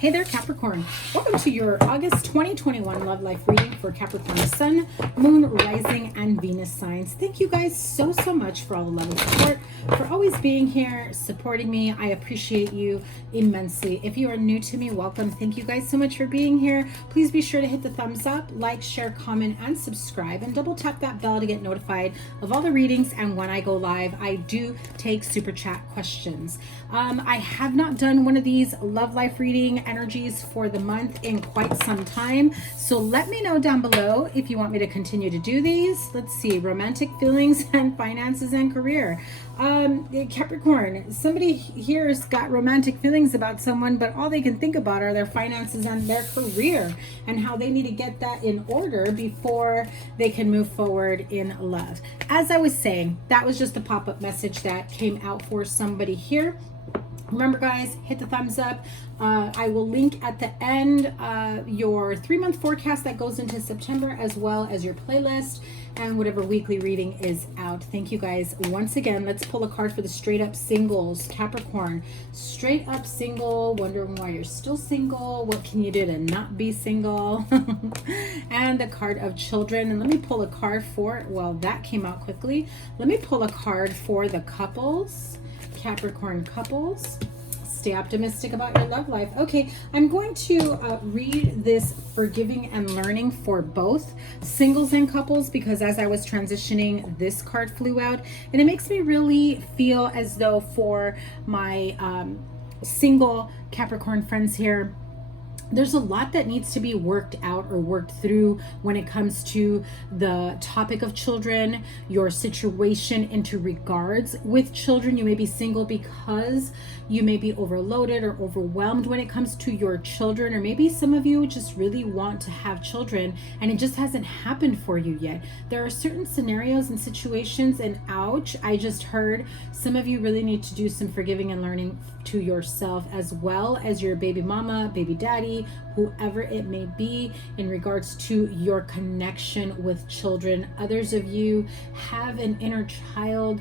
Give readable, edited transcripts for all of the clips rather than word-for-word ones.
Hey there, Capricorn. Welcome to your August 2021 Love Life reading for Capricorn Sun, Moon, Rising, and Venus signs. Thank you guys so much for all the love and support, for always being here, supporting me. I appreciate you immensely. If you are new to me, welcome. Thank you guys so much for being here. Please be sure to hit the thumbs up, like, share, comment, and subscribe, and double tap that bell to get notified of all the readings. And when I go live, I do take super chat questions. I have not done one of these Love Life reading energies for the month in quite some time, so let me know down below if you want me to continue to do these. Let's see, romantic feelings and finances and career. Capricorn, somebody here's got romantic feelings about someone, but all they can think about are their finances and their career and how they need to get that in order before they can move forward in love. As I was saying, that was just a pop-up message that came out for somebody here. Remember guys, hit the thumbs up. I will link at the end your 3-month forecast that goes into September, as well as your playlist and whatever weekly reading is out. Thank you guys once again. Let's pull a card for the straight up singles. Capricorn, straight up single, wondering why you're still single. What can you do to not be single? And the card of children. And let me pull a card for, well, that came out quickly. Let me pull a card for the couples. Capricorn couples, stay optimistic about your love life. Okay, I'm going to read this forgiving and learning for both singles and couples, because as I was transitioning, this card flew out, and it makes me really feel as though for my single Capricorn friends here, there's a lot that needs to be worked out or worked through when it comes to the topic of children, your situation into regards with children. You may be single because you may be overloaded or overwhelmed when it comes to your children, or maybe some of you just really want to have children and it just hasn't happened for you yet. There are certain scenarios and situations, and ouch, I just heard some of you really need to do some forgiving and learning to yourself, as well as your baby mama, baby daddy, whoever it may be, in regards to your connection with children. Others of you have an inner child,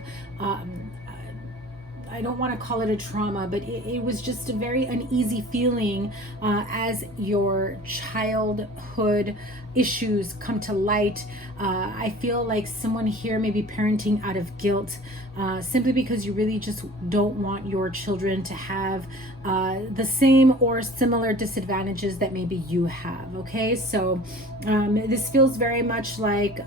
I don't want to call it a trauma, but it was just a very uneasy feeling as your childhood issues come to light. I feel like someone here may be parenting out of guilt, simply because you really just don't want your children to have the same or similar disadvantages that maybe you have. Okay, so this feels very much like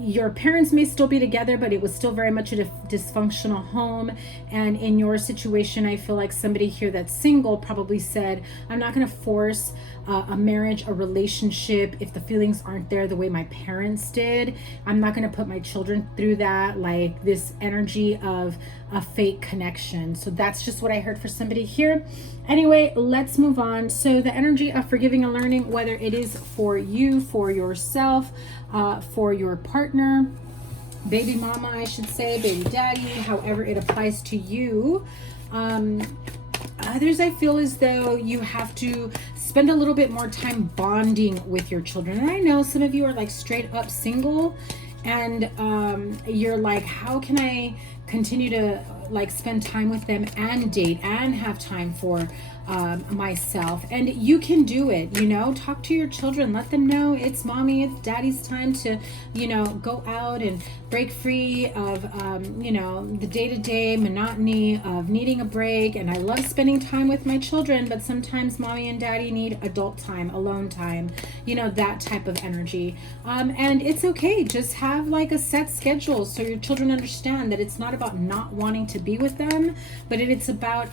your parents may still be together, but it was still very much a dysfunctional home. And in your situation, I feel like somebody here that's single probably said, I'm not going to force a marriage, a relationship, if the feelings aren't there the way my parents did. I'm not going to put my children through that, like this energy of a fake connection. So that's just what I heard for somebody here. Anyway, let's move on. So the energy of forgiving and learning, whether it is for you, for yourself, for your partner, baby mama, I should say, baby daddy, however it applies to you. Others, I feel as though you have to spend a little bit more time bonding with your children. And I know some of you are like straight up single, and you're like, how can I continue to like spend time with them and date and have time for myself? And you can do it, you know. Talk to your children, let them know it's mommy, it's daddy's time to, you know, go out and break free of you know, the day-to-day monotony of needing a break. And I love spending time with my children, but sometimes mommy and daddy need adult time, alone time, you know, that type of energy. And it's okay, just have like a set schedule so your children understand that it's not about not wanting to be with them, but it's about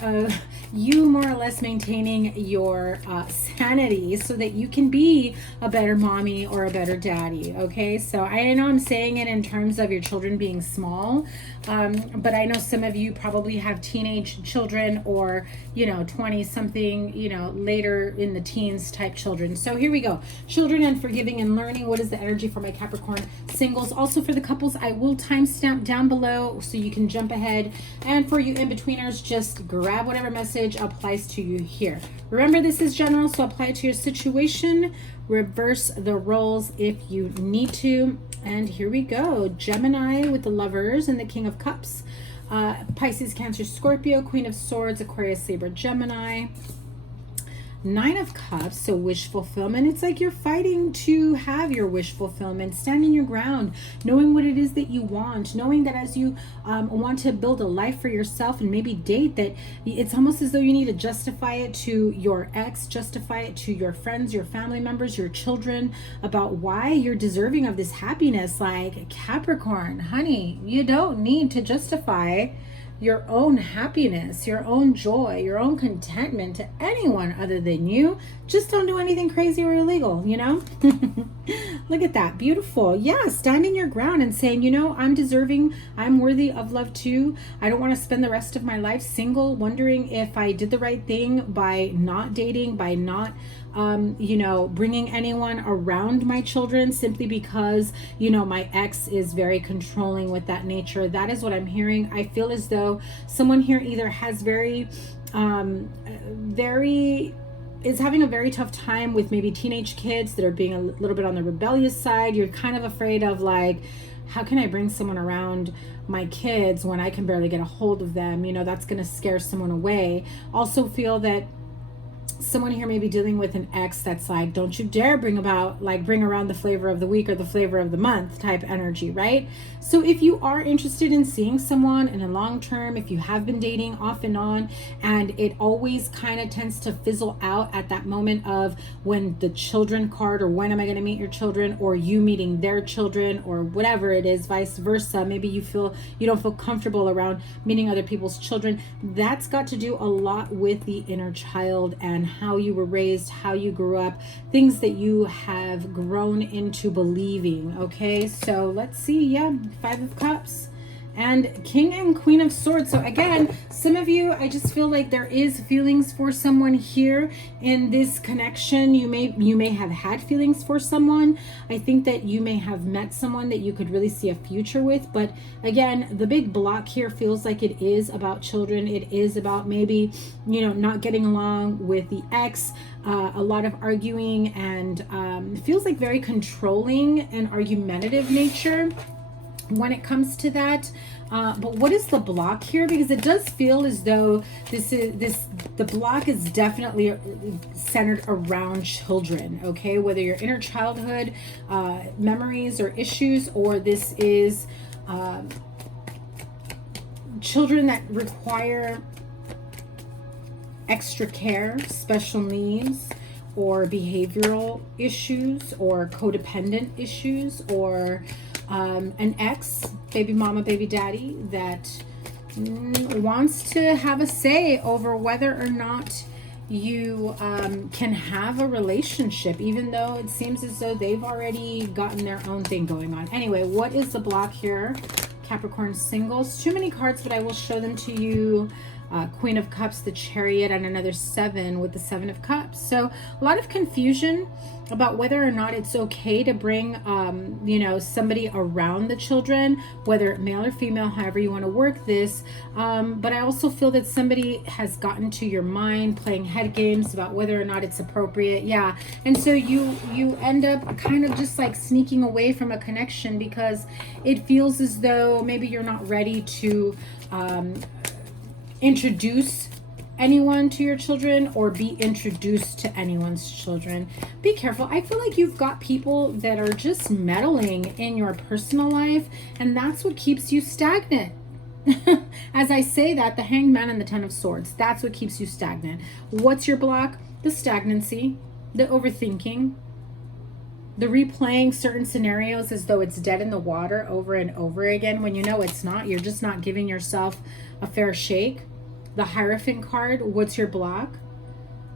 you more or less maintaining your sanity so that you can be a better mommy or a better daddy. Okay, so I know I'm saying it in terms of your children being small, but I know some of you probably have teenage children, or, you know, 20 something, you know, later in the teens type children. So here we go, children and forgiving and learning. What is the energy for my Capricorn singles? Also for the couples, I will timestamp down below so you can jump ahead, and for you in-betweeners, just grab whatever message applies to you here. Remember, this is general, so apply it to your situation. Reverse the roles if you need to. And here we go, Gemini with the Lovers and the King of Cups. Pisces, Cancer, Scorpio, Queen of Swords, Aquarius, Libra, Gemini. Nine of Cups, so wish fulfillment. It's like you're fighting to have your wish fulfillment, standing your ground, knowing what it is that you want, knowing that as you want to build a life for yourself and maybe date, that it's almost as though you need to justify it to your ex, justify it to your friends, your family members, your children, about why you're deserving of this happiness. Like, Capricorn, honey, you don't need to justify your own happiness, your own joy, your own contentment to anyone other than you. Just don't do anything crazy or illegal, you know? Look at that. Beautiful. Yeah, standing your ground and saying, you know, I'm deserving, I'm worthy of love too. I don't want to spend the rest of my life single, wondering if I did the right thing by not dating, by not you know, bringing anyone around my children simply because, you know, my ex is very controlling with that nature. That is what I'm hearing. I feel as though someone here either has is having a very tough time with maybe teenage kids that are being a little bit on the rebellious side. You're kind of afraid of, like, how can I bring someone around my kids when I can barely get a hold of them? You know, that's going to scare someone away. Also feel that someone here may be dealing with an ex that's like, don't you dare bring around the flavor of the week or the flavor of the month type energy, right? So if you are interested in seeing someone in a long term, if you have been dating off and on, and it always kind of tends to fizzle out at that moment of when the children card, or when am I going to meet your children, or you meeting their children, or whatever it is, vice versa. Maybe you don't feel comfortable around meeting other people's children. That's got to do a lot with the inner child and how you were raised, how you grew up, things that you have grown into believing. Okay, so let's see. Yeah, Five of Cups and King and Queen of Swords. So again, some of you, I just feel like there is feelings for someone here in this connection. You may have had feelings for someone. I think that you may have met someone that you could really see a future with. But again, the big block here feels like it is about children. It is about maybe, you know, not getting along with the ex, a lot of arguing, and feels like very controlling and argumentative nature when it comes to that. But what is the block here? Because it does feel as though the block is definitely centered around children. Okay, whether your inner childhood memories or issues, or this is children that require extra care, special needs, or behavioral issues, or codependent issues, or an ex, baby mama, baby daddy that wants to have a say over whether or not you can have a relationship, even though it seems as though they've already gotten their own thing going on. Anyway, what is the block here? Capricorn singles. Too many cards, but I will show them to you. Queen of Cups, the Chariot, and another 7 with the 7 of Cups. So a lot of confusion about whether or not it's okay to bring you know, somebody around the children, whether male or female, however you want to work this. But I also feel that somebody has gotten to your mind playing head games about whether or not it's appropriate. Yeah, and so you end up kind of just like sneaking away from a connection because it feels as though maybe you're not ready to introduce anyone to your children or be introduced to anyone's children. Be careful. I feel like you've got people that are just meddling in your personal life, and that's what keeps you stagnant. As I say that, the Hanged Man and the Ten of Swords, that's what keeps you stagnant. What's your block? The stagnancy, the overthinking, the replaying certain scenarios as though it's dead in the water over and over again when you know it's not. You're just not giving yourself a fair shake. The Hierophant card, what's your block?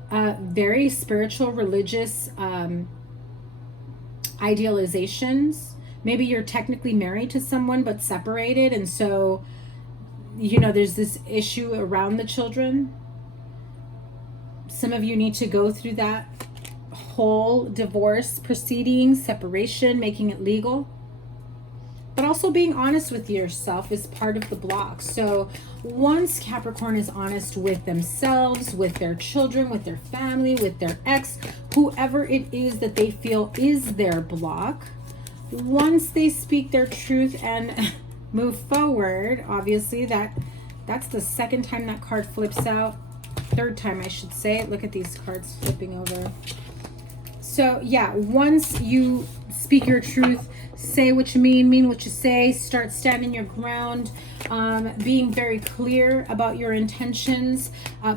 Very spiritual, religious idealizations. Maybe you're technically married to someone but separated, and so, you know, there's this issue around the children. Some of you need to go through that whole divorce proceeding, separation, making it legal. But also being honest with yourself is part of the block. So once Capricorn is honest with themselves, with their children, with their family, with their ex, whoever it is that they feel is their block, once they speak their truth and move forward. Obviously, that's the second time that card flips out. Third time, I should say. Look at these cards flipping over. So yeah, once you speak your truth, say what you mean what you say, start standing your ground, being very clear about your intentions,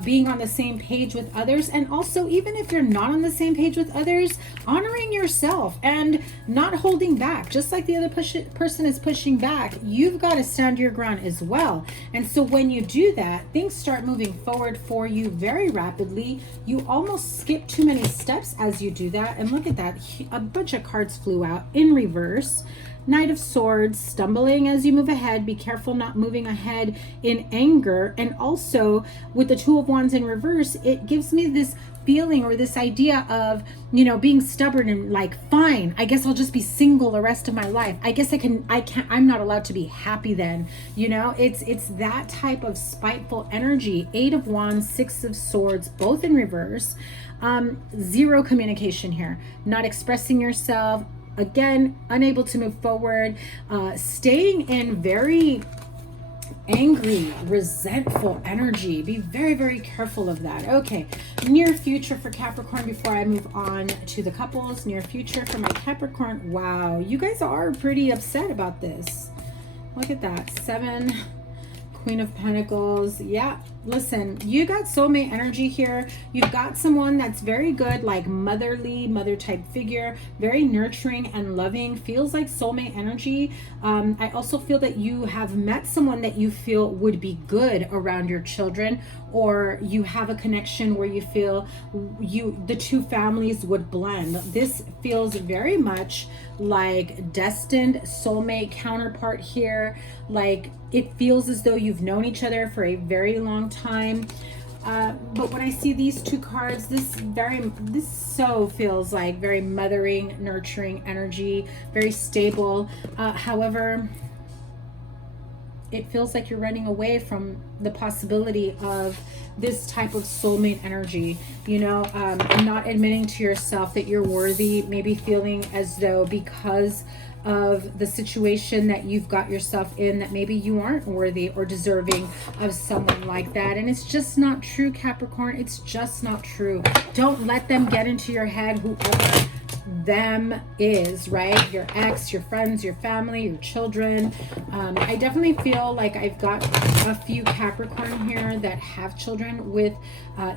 being on the same page with others, and also, even if you're not on the same page with others, honoring yourself and not holding back. Just like the other person is pushing back, you've got to stand your ground as well. And so when you do that, things start moving forward for you very rapidly. You almost skip too many steps as you do that. And look at that, a bunch of cards flew out in reverse. Knight of Swords, stumbling as you move ahead. Be careful not moving ahead in anger. And also with the Two of Wands in reverse, it gives me this feeling or this idea of, you know, being stubborn and like, fine, I guess I'll just be single the rest of my life. I guess I'm not allowed to be happy then. You know, it's that type of spiteful energy. Eight of Wands, Six of Swords, both in reverse. Zero communication here, not expressing yourself. Again, unable to move forward, staying in very angry, resentful energy. Be very, very careful of that. Okay, near future for Capricorn before I move on to the couples. Near future for my Capricorn. Wow, you guys are pretty upset about this. Look at that. Seven, Queen of Pentacles. Yeah, listen, you got soulmate energy here. You've got someone that's very good, like motherly, mother type figure, very nurturing and loving. Feels like soulmate energy. I also feel that you have met someone that you feel would be good around your children, or you have a connection where you feel the two families would blend. This feels very much like destined soulmate counterpart here. Like, it feels as though you've known each other for a very long time. But when I see these two cards, this so feels like very mothering, nurturing energy, very stable. However, it feels like you're running away from the possibility of this type of soulmate energy, you know, not admitting to yourself that you're worthy, maybe feeling as though because of the situation that you've got yourself in, that maybe you aren't worthy or deserving of someone like that. And it's just not true, Capricorn. It's just not true. Don't let them get into your head, whoever them is, right? Your ex, your friends, your family, your children. I definitely feel like I've got a few Capricorn here that have children with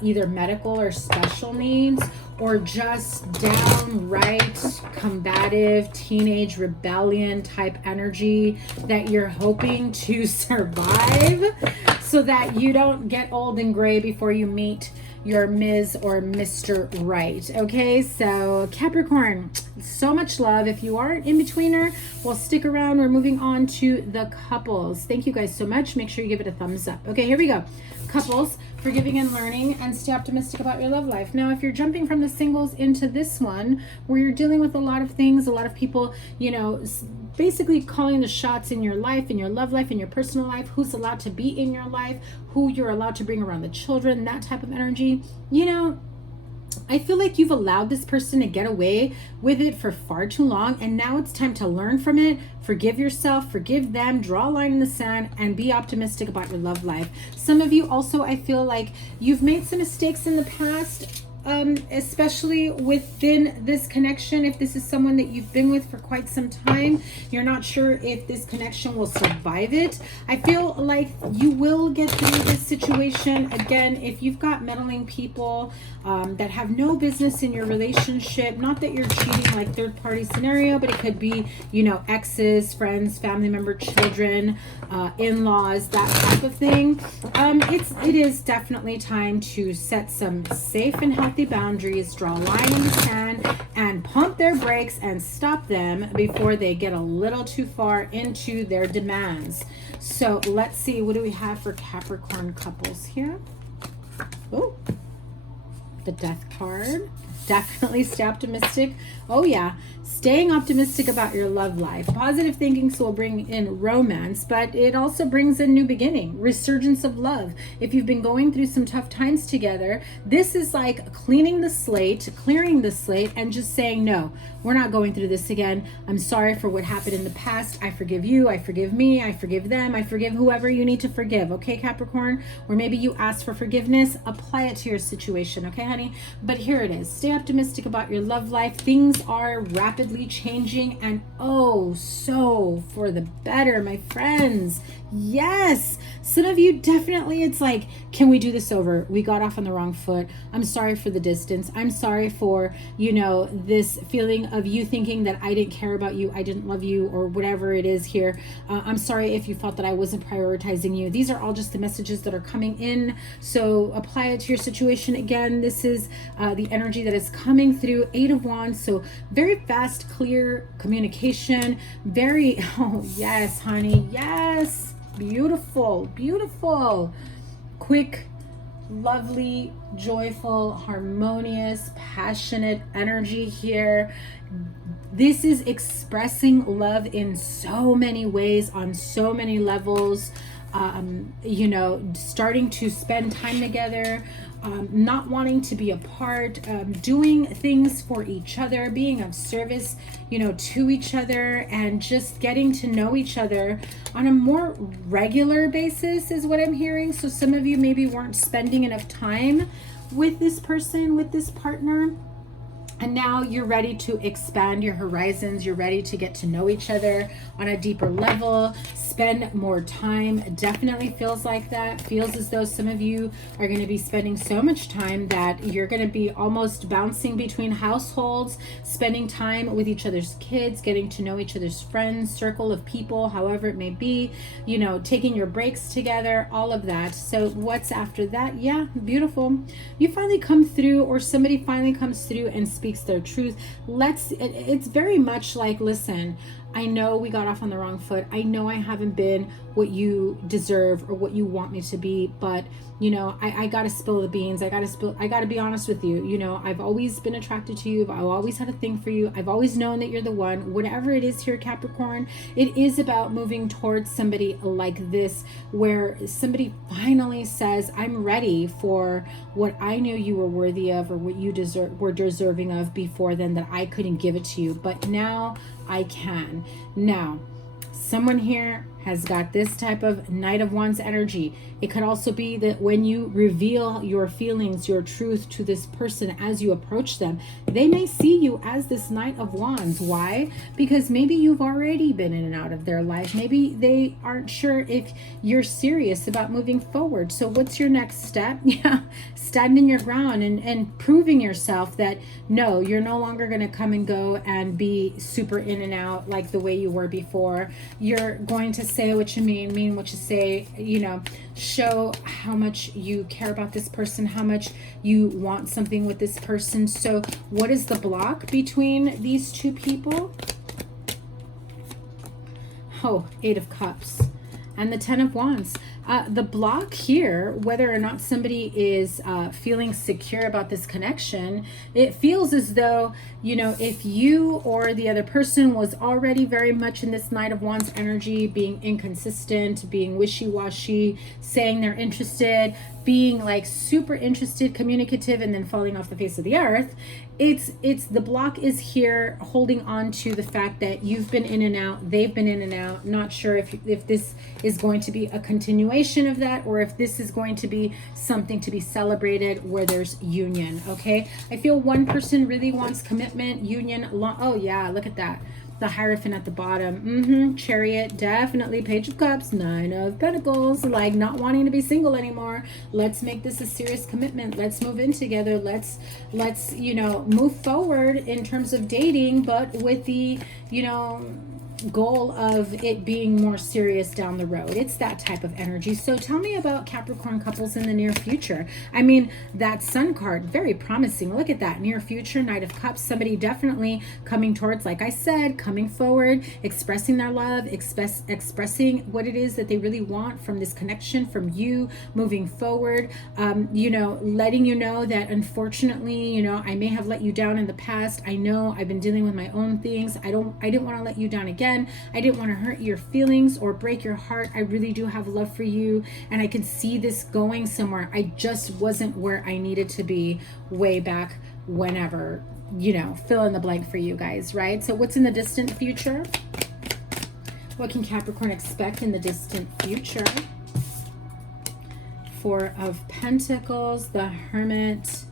either medical or special needs, or just downright combative teenage rebellion type energy that you're hoping to survive so that you don't get old and gray before you meet your Ms. or Mr. Right. Okay, so Capricorn, so much love. If you are an in-betweener, well, stick around. We're moving on to the couples. Thank you guys so much. Make sure you give it a thumbs up. Okay, here we go. Couples, forgiving and learning, and stay optimistic about your love life. Now, if you're jumping from the singles into this one, where you're dealing with a lot of things, a lot of people, you know, basically calling the shots in your life, in your love life, in your personal life, who's allowed to be in your life, who you're allowed to bring around the children, that type of energy, you know, I feel like you've allowed this person to get away with it for far too long, and now it's time to learn from it. Forgive yourself, forgive them, draw a line in the sand, and be optimistic about your love life. Some of you also, I feel like you've made some mistakes in the past, especially within this connection. If this is someone that you've been with for quite some time, you're not sure if this connection will survive it. I feel like you will get through this situation. Again, if you've got meddling people that have no business in your relationship, not that you're cheating like third party scenario, but it could be, you know, exes, friends, family member, children, in-laws, that type of thing. It is definitely time to set some safe and healthy boundaries, draw a line in the sand, and pump their brakes and stop them before they get a little too far into their demands. So let's see, what do we have for Capricorn couples here? Oh, the Death card. Definitely stay optimistic. Oh yeah, staying optimistic about your love life. Positive thinking will bring in romance, but it also brings in new beginning, resurgence of love. If you've been going through some tough times together, this is like cleaning the slate, clearing the slate, and just saying, no, we're not going through this again. I'm sorry for what happened in the past. I forgive you. I forgive me. I forgive them. I forgive whoever you need to forgive. Okay, Capricorn? Or maybe you asked for forgiveness. Apply it to your situation. Okay, honey? But here it is. Stay optimistic about your love life. Things are rapidly changing, and oh, so for the better, my friends. Yes, some of you definitely, it's like, can we do this over? We got off on the wrong foot. I'm sorry for the distance. I'm sorry for, you know, this feeling of you thinking that I didn't care about you, I didn't love you, or whatever it is here. I'm sorry if you felt that I wasn't prioritizing you. These are all just the messages that are coming in. So apply it to your situation. Again, this is the energy that is coming through. 8 of Wands. So very fast, clear communication. Very, oh yes, honey. Yes. Beautiful, beautiful, quick, lovely, joyful, harmonious, passionate energy here. This is expressing love in so many ways, on so many levels. You know, starting to spend time together, not wanting to be apart, doing things for each other, being of service, you know, to each other, and just getting to know each other on a more regular basis is what I'm hearing. So some of you maybe weren't spending enough time with this person, with this partner. And now you're ready to expand your horizons. You're ready to get to know each other on a deeper level, spend more time. Definitely feels like that. Feels as though some of you are going to be spending so much time that you're going to be almost bouncing between households, spending time with each other's kids, getting to know each other's friends, circle of people, however it may be, you know, taking your breaks together, all of that. So what's after that? Yeah, beautiful. You finally come through, or somebody finally comes through and speaks their truth. It's very much like, listen, I know we got off on the wrong foot. I know I haven't been what you deserve or what you want me to be, but you know, I gotta spill the beans. I gotta be honest with you. You know, I've always been attracted to you. I've always had a thing for you. I've always known that you're the one. Whatever it is here, Capricorn, it is about moving towards somebody like this, where somebody finally says, I'm ready for what I knew you were worthy of, or what you were deserving of before then, that I couldn't give it to you, but now I can. Now, someone here has got this type of Knight of Wands energy. It could also be that when you reveal your feelings, your truth to this person as you approach them, they may see you as this Knight of Wands. Why? Because maybe you've already been in and out of their life. Maybe they aren't sure if you're serious about moving forward. So what's your next step? Yeah, standing your ground and proving yourself that no, you're no longer going to come and go and be super in and out like the way you were before. You're going to say what you mean what you say, you know, show how much you care about this person, how much you want something with this person. So what is the block between these two people? Oh, 8 of Cups and the 10 of Wands. The block here, whether or not somebody is feeling secure about this connection, it feels as though, you know, if you or the other person was already very much in this Knight of Wands energy, being inconsistent, being wishy-washy, saying they're interested, being like super interested, communicative, and then falling off the face of the earth, it's the block is here holding on to the fact that you've been in and out, they've been in and out, not sure if this is going to be a continuation of that, or if this is going to be something to be celebrated where there's union. Okay, I feel one person really wants commitment, union, oh yeah, look at that, the Hierophant at the bottom, Chariot, definitely Page of Cups, 9 of Pentacles, like not wanting to be single anymore. Let's make this a serious commitment. Let's move in together. Let's you know, move forward in terms of dating, but with the, you know, goal of it being more serious down the road. It's that type of energy. So tell me about Capricorn couples in the near future. I mean, that Sun card, very promising. Look at that, near future, Knight of Cups. Somebody definitely coming towards, like I said, coming forward, expressing their love, expressing what it is that they really want from this connection, from you moving forward. You know, letting you know that unfortunately, you know, I may have let you down in the past. I know I've been dealing with my own things. I didn't want to let you down again. I didn't want to hurt your feelings or break your heart. I really do have love for you, and I can see this going somewhere. I just wasn't where I needed to be way back whenever, you know, fill in the blank for you guys, right? So what's in the distant future? What can Capricorn expect in the distant future? Four of Pentacles, the Hermit,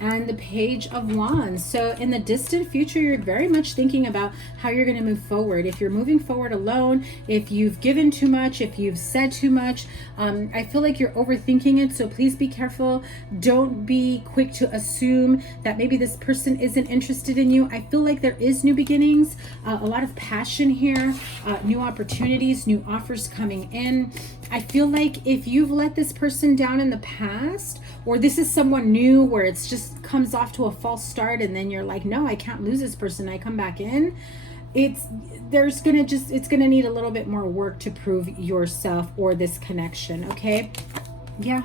and the Page of Wands. So in the distant future, you're very much thinking about how you're going to move forward. If you're moving forward alone, if you've given too much, if you've said too much, I feel like you're overthinking it. So please be careful. Don't be quick to assume that maybe this person isn't interested in you. I feel like there is new beginnings, a lot of passion here, new opportunities, new offers coming in. I feel like if you've let this person down in the past, or this is someone new where it's just comes off to a false start, and then you're like, no, I can't lose this person, I come back in, it's gonna need a little bit more work to prove yourself or this connection. Okay, yeah,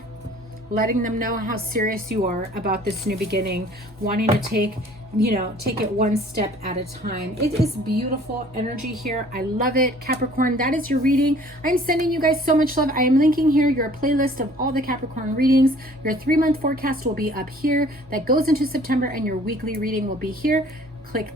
letting them know how serious you are about this new beginning, wanting to take it one step at a time. It is beautiful energy here. I love it. Capricorn, that is your reading. I'm sending you guys so much love. I am linking here your playlist of all the Capricorn readings. Your 3-month forecast will be up here. That goes into September, and your weekly reading will be here. Click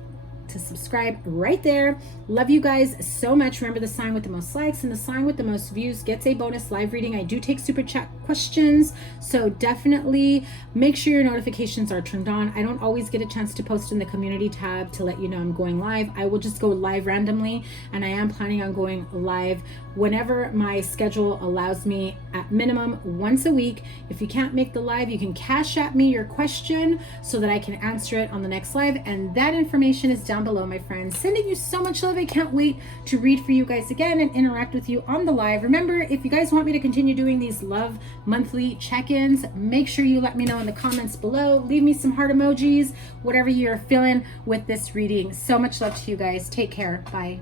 to subscribe right there. Love you guys so much. Remember, the sign with the most likes and the sign with the most views gets a bonus live reading. I do take super chat questions, so definitely make sure your notifications are turned on. I don't always get a chance to post in the community tab to let you know I'm going live. I will just go live randomly, and I am planning on going live whenever my schedule allows me, at minimum once a week. If you can't make the live, you can cash at me your question so that I can answer it on the next live, and that information is down below, my friends. Sending you so much love. I can't wait to read for you guys again and interact with you on the live. Remember, if you guys want me to continue doing these love monthly check-ins, make sure you let me know in the comments below. Leave me some heart emojis, whatever you're feeling with this reading. So much love to you guys. Take care. Bye.